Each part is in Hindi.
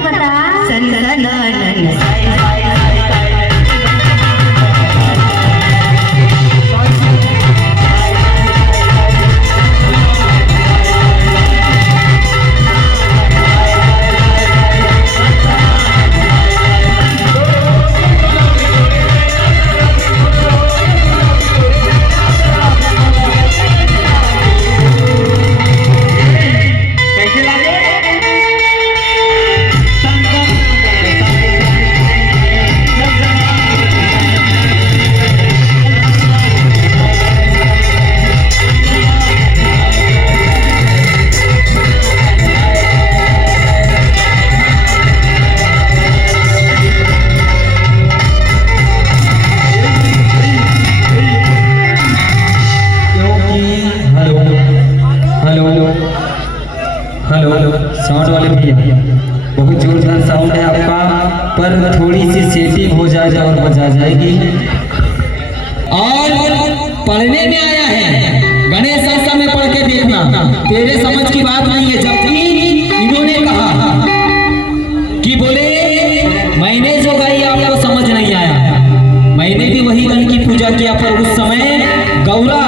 बता। साउंड वाले भैया, बहुत जोरदार साउंड है आपका, पर थोड़ी सी सेटिंग हो जाए और बजा जाएगी। और पढ़ने में आया है, गणेश शास्त्र में पढ़ के देखना, तेरे समझ की बात नहीं है। जबकि इन्होंने कहा कि बोले मैंने जो गाई आपको समझ नहीं आया, मैंने भी वही गण की पूजा किया, पर उस समय गौरा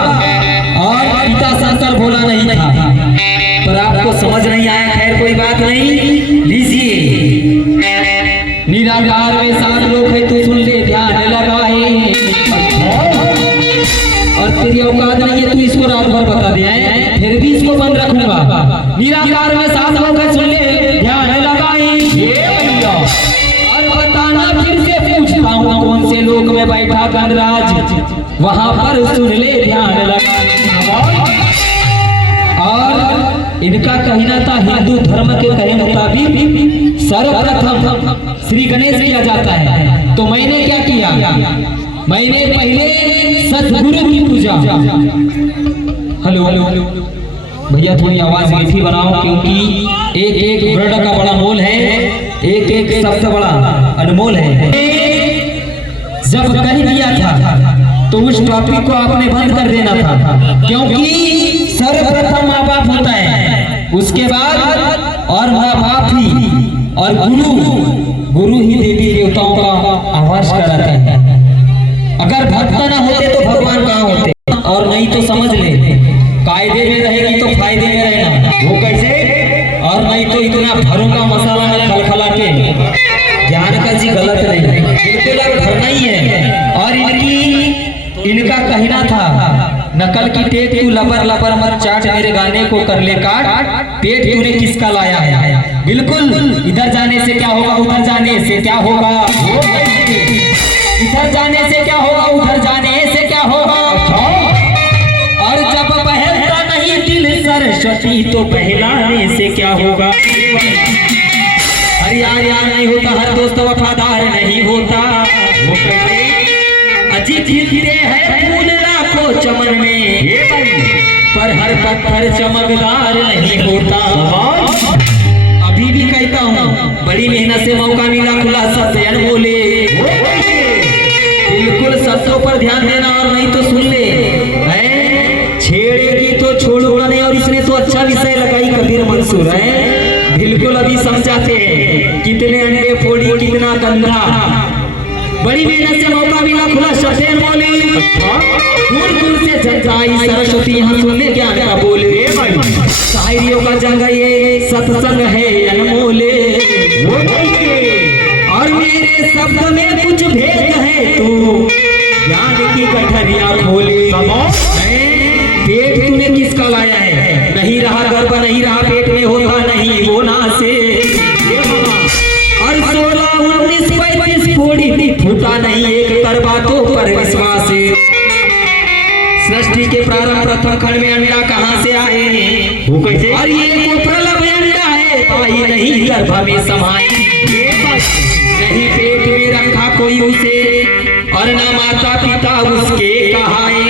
और पिता शंकर भोला नहीं था, पर आपको समझ नहीं आया। खैर कोई बात नहीं, लीजिए। निराकार में 7 लोग है, तू सुन ले, ध्यान लगाए। और तेरी औकात नहीं है, तू इसको रात भर बता दे, फिर भी इसको बंद रखूंगा। निराकार में 7 लोग है, सुन ले, ध्यान लगाए। और बताना फिर से पूछता हूँ, कौन से लोक में बैठा गणराज, वहां पर सुन ले, ध्यान लगाए। और इनका कहना था हिंदू धर्म के कहे मुताबिक सर्वप्रथम श्री गणेश किया जाता है। तो मैंने क्या किया, मैंने पहले सतगुरु की पूजा। हेलो भैया, थोड़ी आवाज मीठी बनाओ, क्योंकि एक एक वर्ड का बड़ा मोल है, एक एक शब्द बड़ा अनमोल है। जब कह दिया था तो उस टॉपिक को आपने बंद कर देना था, क्योंकि सर्वप्रथम माँ बाप होता है, उसके बाद और माँ बाप ही, और गुरु ही देवी देवताओं का आवास कराते हैं। अगर भक्त ना होते तो भगवान कहाँ होते, और नहीं तो समझ ले, कायदे में रहेगी तो फायदे में रहना, वो कैसे, और नहीं तो इतना भरूंगा मसाला में खलखला के। ज्ञान का जी गलत नहीं, बिल्कुल भरना ही है। और इनका कहना था, नकल की टेट तू लपर लपर मत चाट, मेरे गाने को कर ले काट, पेट तूने किसका लाया है। बिल्कुल, इधर जाने से क्या होगा, उधर जाने से क्या होगा, इधर जाने से क्या होगा, उधर जाने से क्या होगा। और जब पहलता नहीं दिल सरस्वती, तो पहलाने से क्या होगा। अरे यार नहीं होता, हर दोस्त वफादार नहीं होता। अजीब खिलते हैं फूल लाखों चमन में, पर हर पत्थर चमकदार नहीं होता। अभी भी कहता हूँ, बड़ी मेहनत से मौका मिला, खुला सत्य अनमोले। बिल्कुल सत्यों पर ध्यान देना, और नहीं तो सुन ले, छेड़ेगी तो छोड़ूंगा नहीं। और इसने तो अच्छा विषय लगाई, कबीर मंसूर है, बिल्कुल अभी समझाते हैं, कितने अंडे फोड़ी कितना कंधा। बड़ी मेहनत से मौका मिला, खुला शफेर बोले, दूर दूर से जजाई सरस्वती, यहाँ सुनने ज्ञान का बोले। शायरियों का जंग ये सत्संग है अनमोले, और मेरे शब्द में कुछ भेद है, तो ज्ञान की गठरिया खोले। पेट तूने किसका लाया है, नहीं रहा गर्भ, नहीं रहा पेट में होता नहीं वो ना से। और 16, 19, 35 फोड़ी थी, फूटा नहीं एक कर बातों पर विश्वास। सृष्टि के प्रारंभ प्रथम खंड में अंडा कहाँ से आए, वो कैसे, और ये को प्रलभ अंडा है, पाई नहीं गर्भ में समाए, नहीं पेट में रखा कोई उसे, और ना माता पिता उसके कहाए।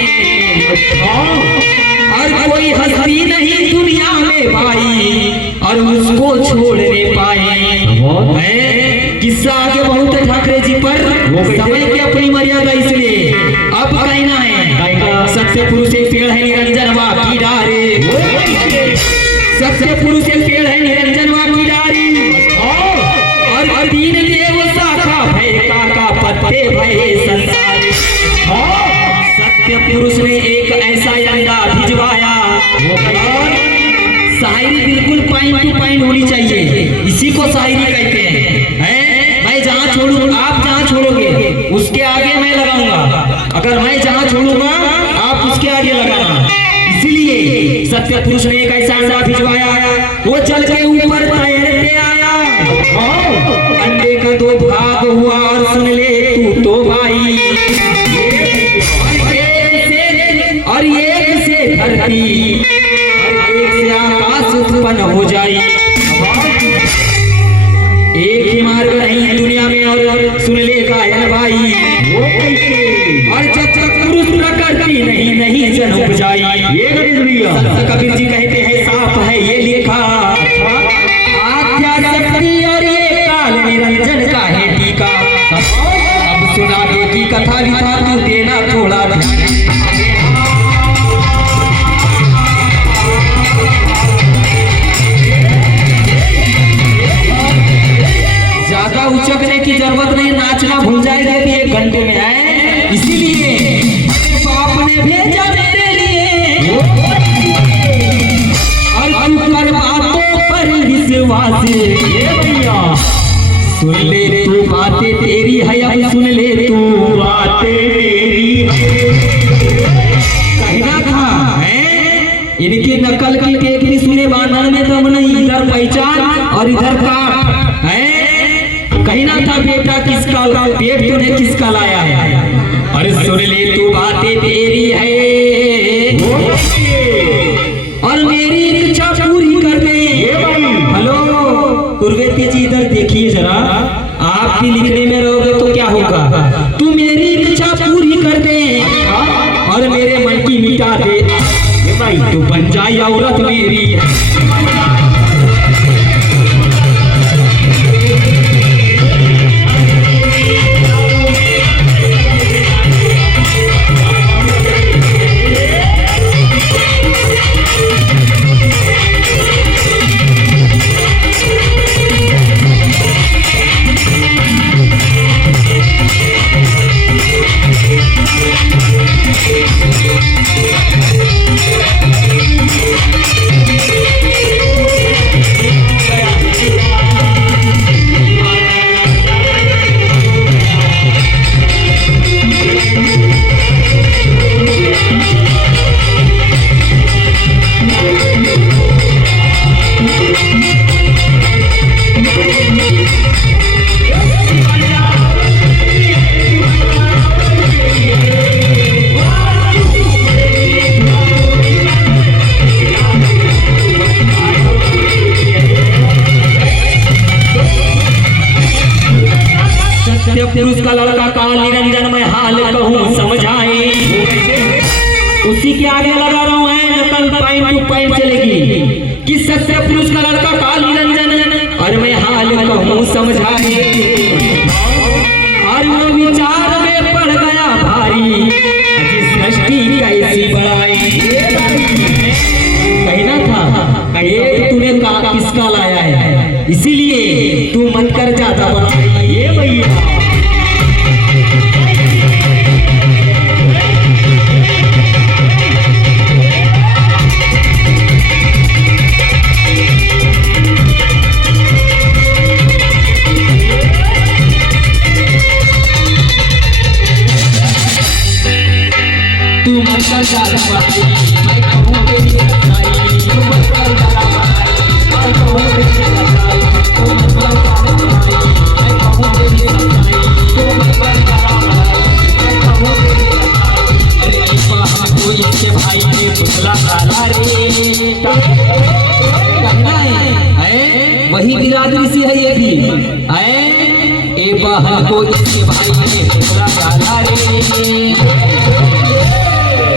और कोई हस्ती नहीं दुनिया में पाई, और उसको छोड़ने पाए। किस्सा आगे बहुत ठाकरे जी पर, समय की अपनी मर्यादा, इसलिए अब कहना है, सत्य पुरुष एक पेड़ है निरंजन वा की डारे, सत्य पुरुष एक पेड़ है निरंजन वा की डारी। सत्य पुरुष ने एक ऐसा अंडा भिजवाया, और शायरी बिल्कुल पॉइंट टू पॉइंट होनी चाहिए, इसी को शायरी कहते हैं। मैं जहाँ छोड़ू, आप जहाँ छोड़ोगे उसके आगे मैं लगाऊंगा, अगर मैं जहाँ छोड़ूंगा आप उसके आगे लगाना। इसीलिए सत्य पुरुष ने एक ऐसा अंडा भिजवाया, वो जल के ऊपर तैरते आया, अंडे का दो भाग हुआ, और सुन ले तू तो भाई, और एक से धरती और एक से आकाश उत्पन्न हो जाए। एक ही मार्ग नहीं दुनिया में, और सुन ले गायन भाई, और जब तक पुरुष प्रकृति नहीं जन उपजाई। संत कबीर जी कहते हैं साफ है ये लिखा, आद्या शक्ति और ये काल निरंजन का है टीका। अब सुना दे की कथा विथा तू देना थोड़ा ध्यान। ज्यादा उचकने की जरूरत नहीं, नाचना भूल जाएंगे भी 1 घंटे में आए। इसीलिए बाप ने भेजा मेरे लिए, और तू कर बातों पर विश्वास। सुन ले तू बातें तेरी है, अब सुन ले तू बातें तेरी कहना था है। इनकी नकल की टेकनी सुने बानर में दम नहीं, इधर पहचान और इधर काट है। कहना था बेटा किसका पेट तूने किसका लाया है, अरे सुन ले तू बातें तेरी है, और मेरी इच्छा पूरी कर दे। हेलो कुरवेती जी इधर देखिए जरा, आप भी लिखने में रहोगे तो क्या होगा। तू मेरी इच्छा पूरी कर दे और मेरे मन की मिटा दे, तू बन जाए औरत मेरी। पुरुष का लड़का काल निरंजन में हाल कहूँ समझाए, उसी के आगे लगा रहा हूँ नकल पॉइंट टू पॉइंट चलेगी कि सत्य पुरुष का लड़का काल निरंजन और मैं हाल कहूँ समझाए, और वो विचार में पड़ गया भारी, सृष्टि कैसी बढ़ाई। कहना था ये तूने किसका लाया है, इसीलिए तू मत कर ज्यादा बढ़ाई। ये भैया तू मत कर ज्यादा बढ़ाई, मैं कहूँ तेरी सच्चाई। तू मत कर ज्यादा बढ़ाई, मैं कहूँ तेरी सच्चाई। तू मत कर ज्यादा बढ़ाई, मैं कहूँ तेरी सच्चाई। तू मत कर ज्यादा बढ़ाई, मैं कहूँ तेरी सच्चाई। अरे हमको इसके भाई ने पुतला डाला रे, कहना है वही बिरादरी से है ये भी है। ए बहन को इसके भाई ने पुतला डाला रे,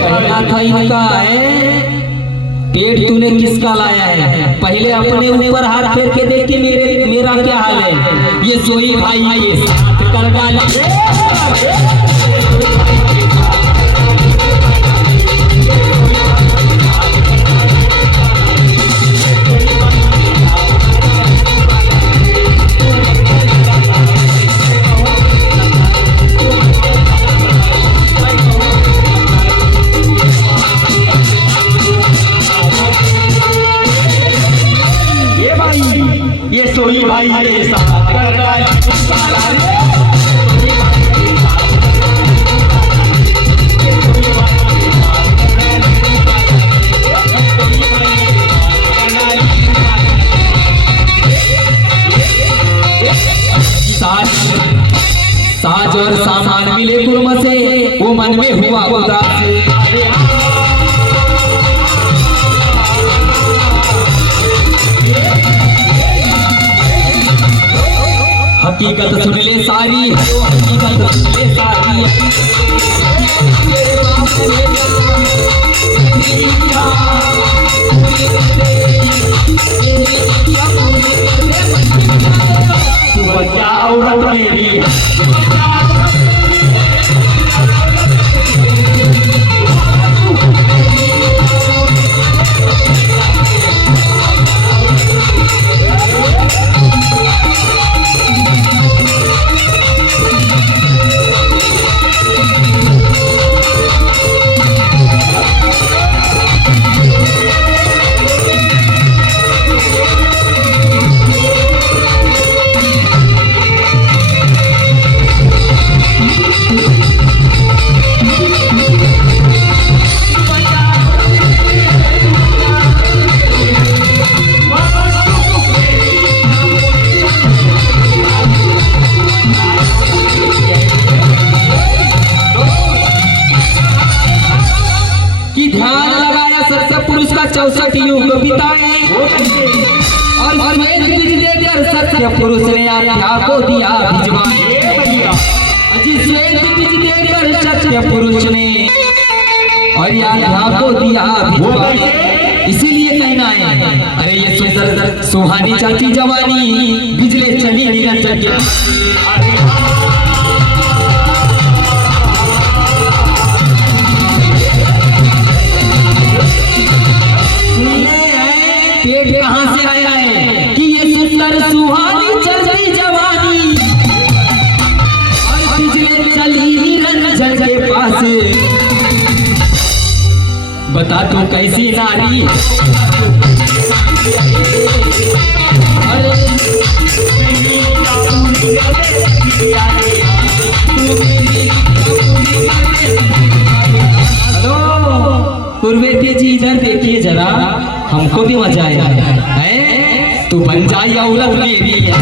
कहना था इनका है पेट तूने किसका लाया है। पहले अपने ऊपर हाथ फेर के देख के मेरा क्या हाल है। ये सोई भाई ये साथ कर डाले। ये सोनी भाई के साथ कर रहा है। साज और सामान मिले गुरम से, वो मन में हुआ उदास। हकीकत सुन ले सारी, हकीकत सुन ले सारी। तू क्या औरत मेरी ध्यान लगाया सत्य पुरुष का 64 युग बिताए और देकर सत्य पुरुष ने आज्ञा को दिया भिजवाए। श्वेत बीज देकर सत्य पुरुष ने और आज्ञा को दिया भिजवाए। इसीलिए कहना है, अरे ये सुंदर सुहानी चलती जवानी बिजले चली निरंतर के। पेट कहां से आया है कि ये सुंदर सुहानी चलती जवानी और बिजले चली रंजन के पास। बता तू कैसी नारी पूर्वेती जी इधर देखिए जरा, हमको भी मजा आया है। तू बन जाए औरत मेरी है।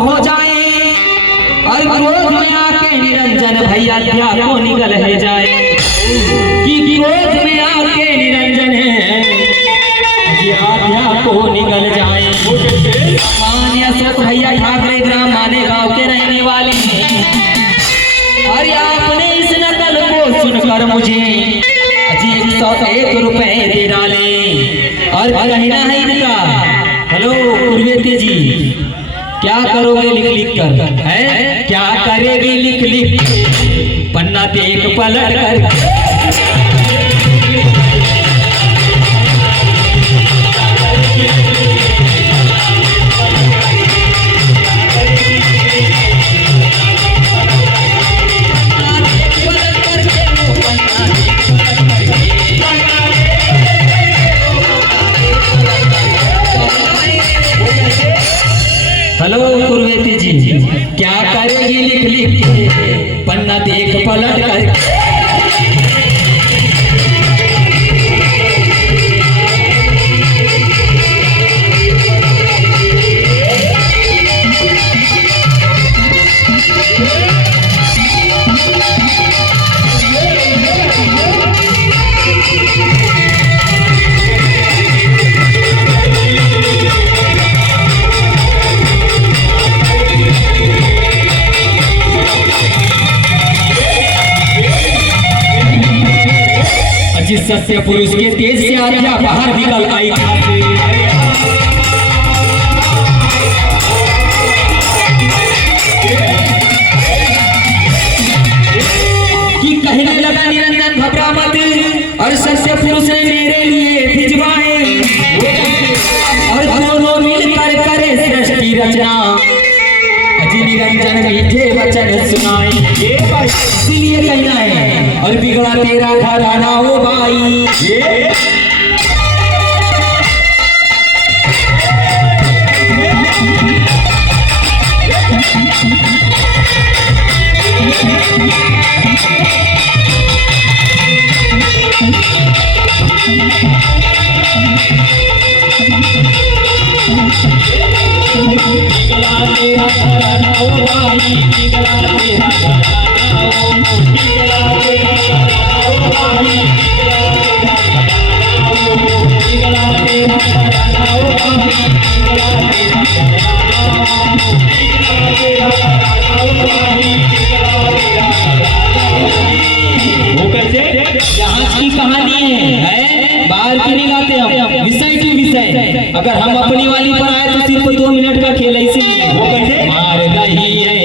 हो जाए और क्रोध में आके निरंजन भैया को निकल है जाए कि क्रोध में आके निरंजन को निकल जाए। मान्य अशोक भैया ठाकरे ग्राम माने गांव के रहने वाले हैं और आपने इस नकल को सुनकर मुझे 101 रुपए दे डाले और कहना है इनका, हेलो पूर्वेती जी क्या करोगे लिख लिख कर, है क्या करेगी लिख लिख पन्ना देख पलट कर। हेलो पूर्वेती जी क्या करेगी लिख लिख पन्ना देख पलट कर। जिस सत्य पुरुष के तेज से आज्ञा बाहर निकल आई कि कहने लगा निरंजन घबरा मत, और सत्य पुरुष ने मेरे लिए भिजवाए और दोनों मिलकर करे सृष्टि रचना। अजी निरंजन मीठे वचन सुनाए, इसलिए कहना है और बिगड़ा तेरा घराना हो भाई। अगर हम अपनी वाली पर आए तो सिर्फ 2 मिनट का खेल ऐसे वो कैसे मार रही है।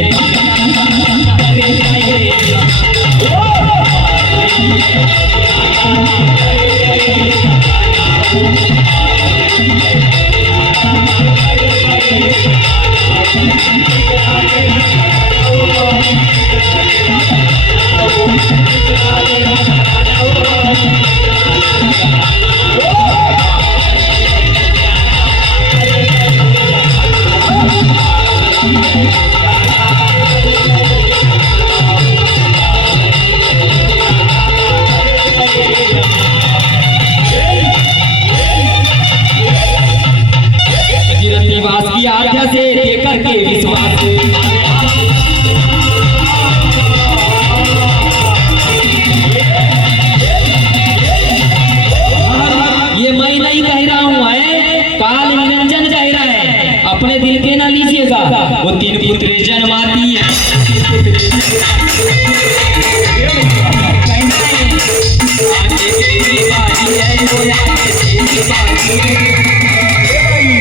की आज्ञा से देकर के विश्वास ये मैं नहीं कह रहा हूँ, काल निरंजन कह रहा है, अपने दिल के ना लीजिएगा। वो 3 पुत्र जन्माती है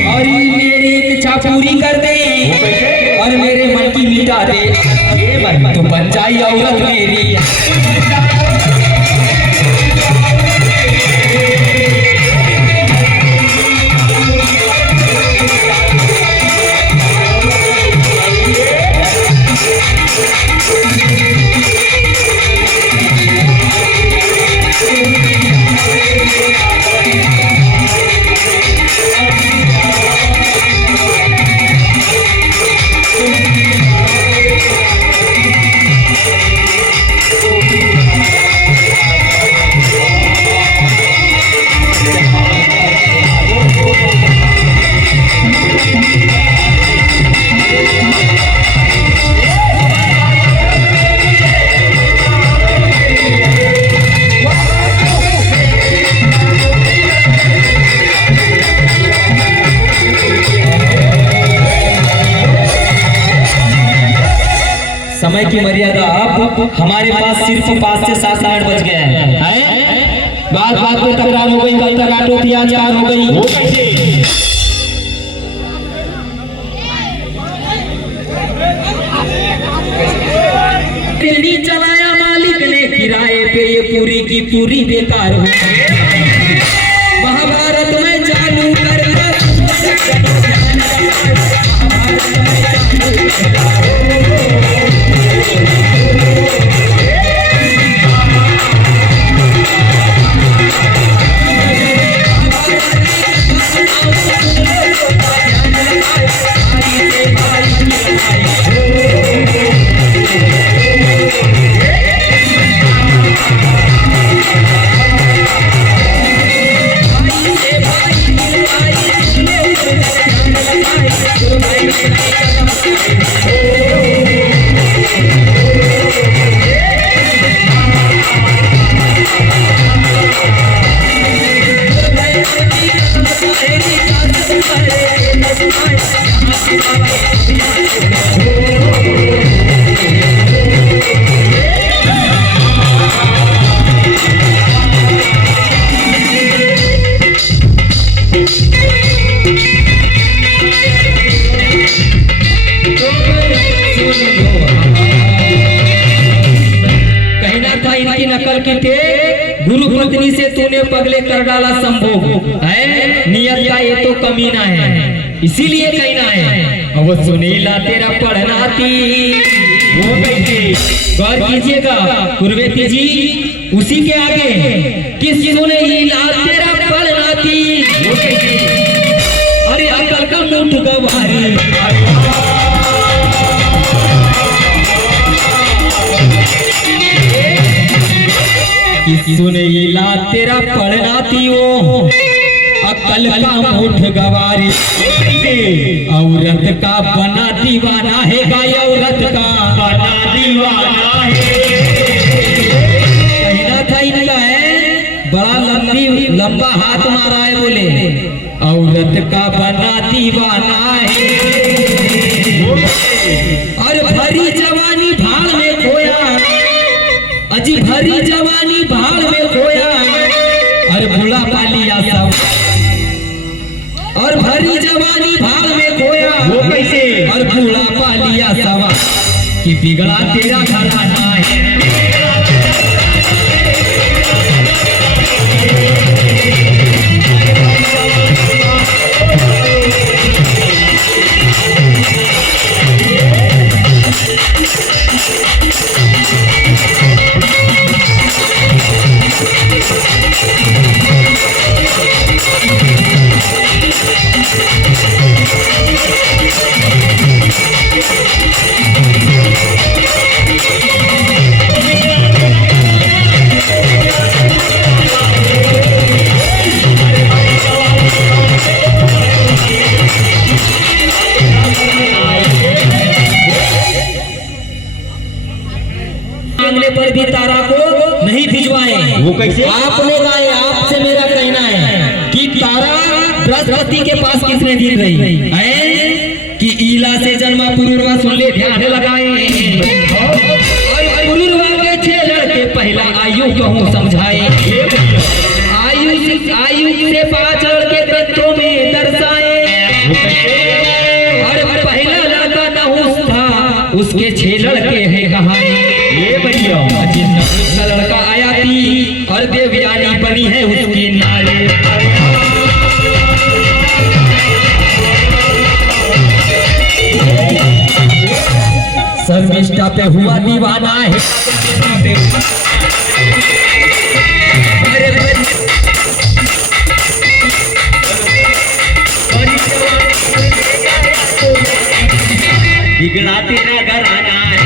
और मेरी इच्छा पूरी कर दे और मेरे मन की मिटा दे, तो बन जाई औरत मेरी। समय की मर्यादा अब हमारे पास सिर्फ 5 से 7 मिनट बच गया है। बात बात पे तकरार हो गई, कल तक आटो प्याज कार हो गई। दिल्ली चलाया मालिक ने किराए पे, ये पूरी की पूरी बेकार हो। महाभारत में चालू कर की थे गुरु पत्नी से तूने पगले कर डाला संभोग है। नियत का ये तो कमीना है, इसीलिए कहना है अब सुनीला तेरा पढ़ना थी वो कैसे। गौर कीजिएगा गुरुवेती जी, उसी के आगे कि सुनीला तेरा पढ़ना थी वो कैसे। अरे अकल का मुठ गवारी सुनीला तेरा पढ़ना थी वो अकल का मुठ गवारी। औरत का बना दीवाना है गाय, औरत का बना दीवाना है। कहना था इनका है बड़ा लंबा हाथ मारा है, बोले औरत का बना दीवाना है। और भरी जवानी भाड़ में खोया, अजी भरी जवानी भाड़ में खोया। और बुला पालिया सब, और भरी जवानी भाड़ में खोया वो कैसे। और बुला पालिया सवा कि बिगड़ा तेरा घराना है। पर भी तारा को नहीं भिजवाए वो कैसे। आपने गाए, आपसे मेरा कहना है कि तारा बृहस्पति के पास किसने दिन रही है कि ईला से जन्मा पुरुरवा सुन ले ध्यान लगाए। और पुरुरवा के 6 लड़के पहला आयु कहूँ समझाए। आयु से 5 लड़के ग्रंथों में दर्शाए। और पहला लड़का नहुस था, उसके 6 लड़के हैं कहानी। ये भैया जिसका लड़का आया थी और देवयानी बनी है उसकी नारे। शर्मिष्ठा पे हुआ दीवाना है। बिगड़ा तेरा घराना है।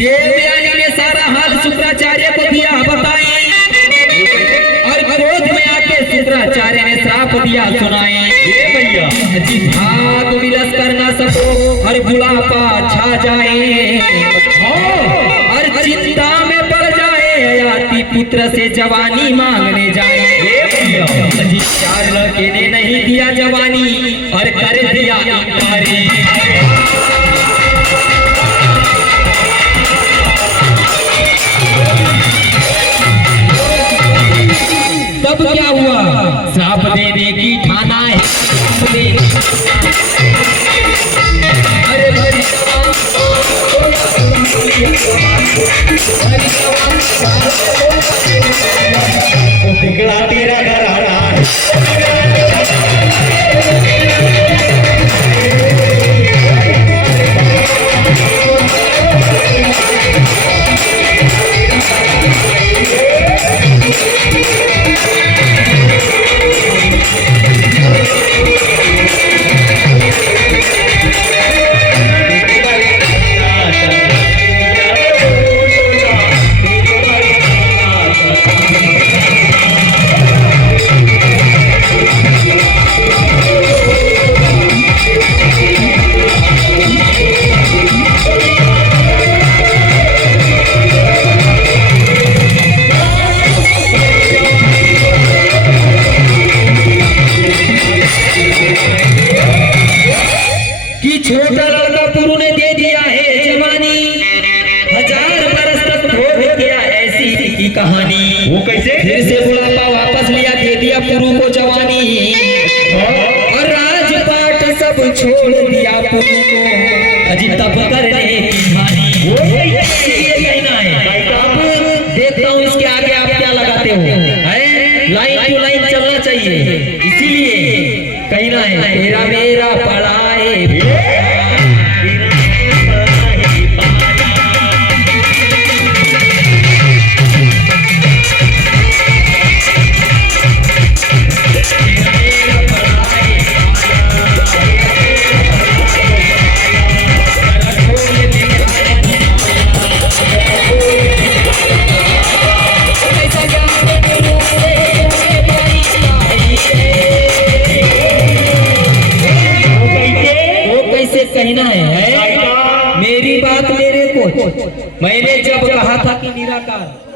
देवयानी ने सारा हाल शुक्राचार्य को दिया बताए। और क्रोध में आके शुक्राचार्य ने श्राप दिया सुनाए। जी भाग विलस कर ना सको और बुढ़ापा छा जाए। और चिंता में पड़ जाए, अयाति पुत्र से जवानी मांगने जाए। जी 4 लड़के ने नहीं दिया जवानी और कर दिया इनकारी। तब क्या हुआ, श्राप देने की ठाना है। अरे बिगड़ा तेरा घराना है। पुरु को जवानी और राजपाट सब छोड़ दिया पुरु को अजी तब करने की ठानी। ये कहना है। अब देखता हूँ इसके आगे आप क्या लगाते हो। लाइन टू लाइन चलना चाहिए, इसीलिए कहना है तेरा मेरा पड़ा है। कहना है मेरी बात मेरे को। मैंने जब कहा था कि निराकार